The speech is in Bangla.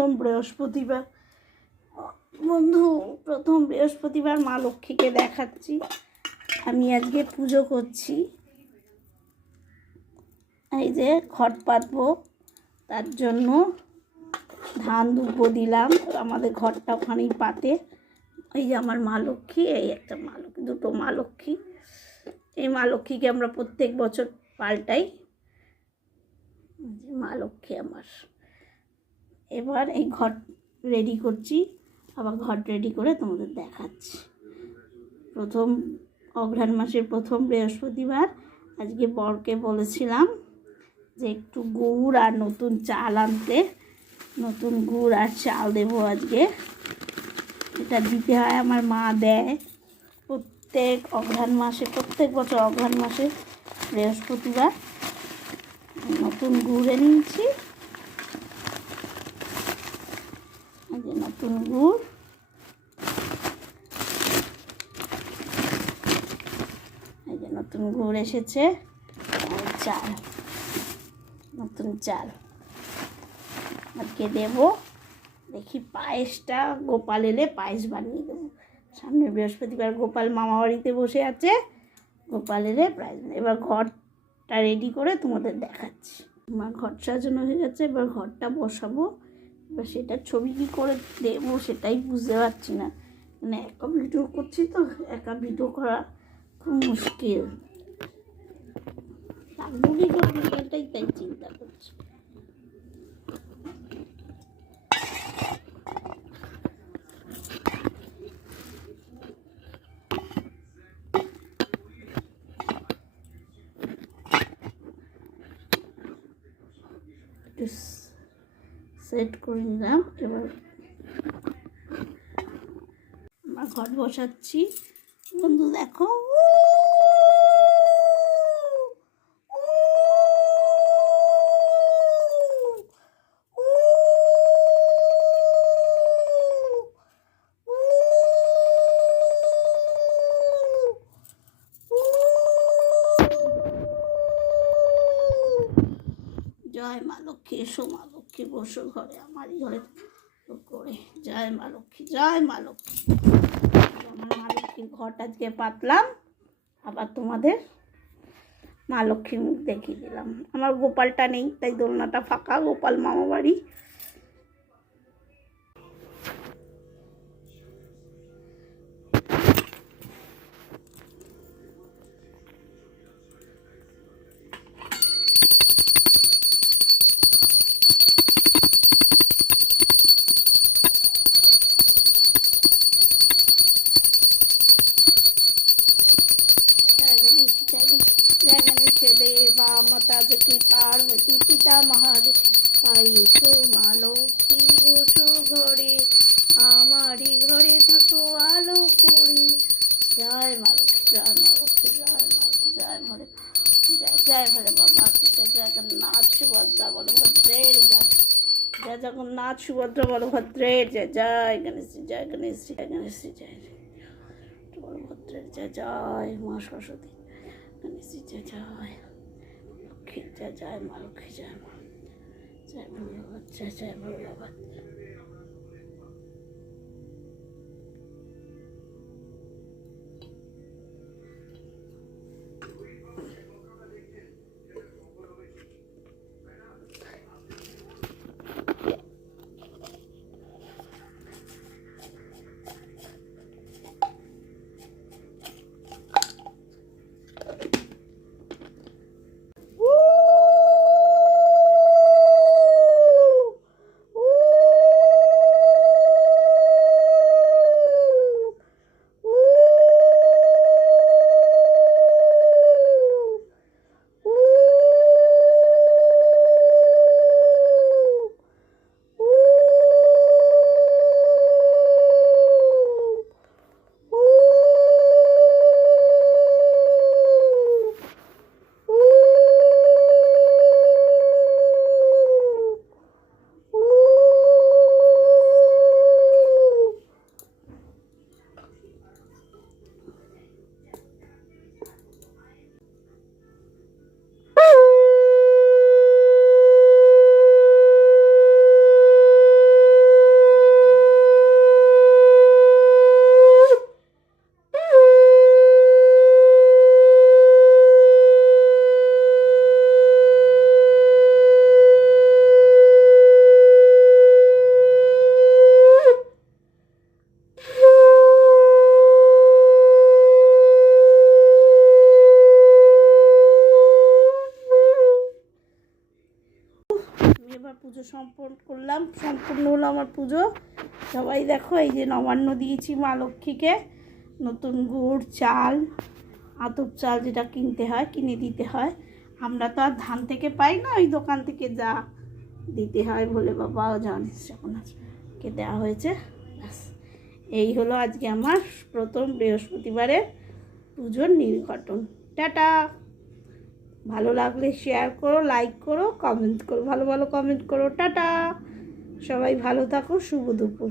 প্রথম বৃহস্পতিবার বন্ধু, প্রথম বৃহস্পতিবার মা লক্ষ্মীকে দেখাচ্ছি। আমি আজকে পুজো করছি, এই যে ঘট পাতবো, তার জন্য ধান দুব্বো দিলাম। আমাদের ঘরটা ওখানেই পাতে। এই যে আমার মা লক্ষ্মী, এই একটা মা লক্ষ্মী, দুটো মা লক্ষ্মী। এই মা লক্ষ্মীকে আমরা প্রত্যেক বছর পাল্টাই। মা লক্ষ্মী আমার। এবার এই ঘট রেডি করছি, আবার ঘট রেডি করে তোমাদের দেখাচ্ছি। প্রথম অঘ্রাণ মাসের প্রথম বৃহস্পতিবার। আজকে বরকে বলেছিলাম যে একটু গুড় আর নতুন চাল আনতে। নতুন গুড় আর চাল দেবো আজকে। এটা দিতে হয়, আমার মা দেয় প্রত্যেক অঘ্রাণ মাসে, প্রত্যেক বছর অঘ্রাণ মাসে বৃহস্পতিবার। নতুন গুড় এনেছি, নতুন গুড়। এই যে নতুন গুড় এসেছে, আর চাল, নতুন চাল আজকে দেবো। দেখি পায়েসটা, গোপাল এলে পায়েস বানিয়ে দেবো। সামনে বৃহস্পতিবার গোপাল মামা বাড়িতে বসে আছে, গোপাল এলে পায়েস। এবার ঘরটা রেডি করে তোমাদের দেখাচ্ছি। আমার ঘর সাজানো হয়ে গেছে, এবার ঘরটা বসাবো। এবার সেটা ছবি কী করে দেবো সেটাই বুঝতে পারছি না, মানে একা ভিডিও করছি তো, একা ভিডিও করা খুব মুশকিল। থাকবো কী করে এটাই তাই চিন্তা করছি। সেট করে নিলাম। এবার আমার ঘট বসাচ্ছি বন্ধু, দেখো জয় মা লক্ষ্মী, এসো মা লক্ষ্মী, বসো ঘরে, আমারই ঘরে করে। জয় মা লক্ষ্মী, জয় মা লক্ষ্মী। আমার মা লক্ষ্মীর ঘট আজকে পাতলাম, আবার তোমাদের মা লক্ষ্মীর মুখ দেখিয়ে দিলাম। আমার গোপালটা নেই, তাই দোলনাটা ফাঁকা, গোপাল মামা বাড়ি। দেবা মাতা কি পার্বতী পিতা মহাদেব, আইসো মা লক্ষ্মী বসো ঘরে, আমারই ঘরে থাকো আলো করে। জয় মা লক্ষ্মী, জয় মা লক্ষ্মী, জয় মা লক্ষ্মী, জয় মরে, জয় জয় ভরে বাবা কি জয় জগন্নাথ সুভদ্রা বলভদ্রের জয়, জয় জগন্নাথ সুভদ্রা বলভদ্রের জয়, জয় গণেশজি, জয় গণেশজি, জয় গণেশজি, জয় বলভদ্রের জয়, জয় মা সরস্বতী, গণেশজি জয়, জয় লক্ষ্মী জয়, জয় মা লক্ষ্মী, জয় মা, জয় ভোলাবাদ, জয় জয় ভোলাবাদ। পুজো সম্পূর্ণ হলো আমার পুজো। সবাই দেখো, এই যে নবান্ন দিয়েছি মা লক্ষ্মীকে, নতুন গুড় চাল, আতপ চাল যেটা কিনতে হয়, কিনে দিতে হয়। আমরা তো আর ধান থেকে পাই না, ওই দোকান থেকে যা দিতে হয় ভোলে বাবাও জানিস যখন আজকে দেওয়া হয়েছে। ব্যাস, এই হলো আজকে আমার প্রথম বৃহস্পতিবারের পুজোর নির্ঘটন। টাটা। ভালো লাগলে শেয়ার করো, লাইক করো, কমেন্ট করো, ভালো ভালো কমেন্ট করো। টাটা, সবাই ভালো থাকো, শুভ দুপুর।